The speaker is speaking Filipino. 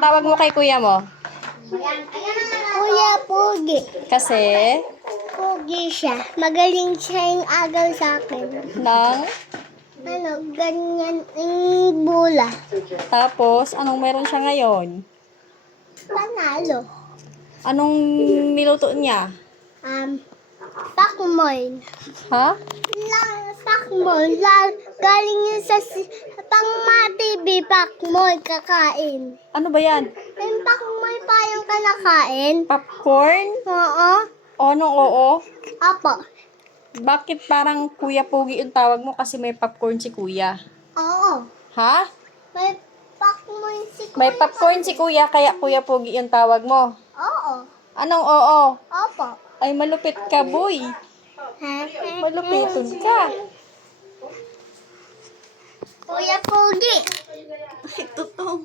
Tawag mo kay kuya mo? Kuya Pogi. Kasi, Pogi siya. Magaling siya yung agaw sa akin. nang, Ganyan yung bola. tapos, anong meron siya ngayon? Panalo. Anong niluto niya? Pakmoy. Ha? Pakmoy. Galing yun sa pang-TV pakmoy kakain. Ano ba yan? Yung pakmoy pa yung kanakain. Popcorn? Oo. O, anong oo? Apo. Bakit parang Kuya Pogi yung tawag mo kasi may popcorn si kuya? Oo. Ha? May pakmoy si Kuya. May popcorn si kuya kaya Kuya Pogi yung tawag mo? Oo. Anong oo? Opo. Ay, malupit ka, boy. Malupitin ka. Kuya Pogi. Ay, totoo.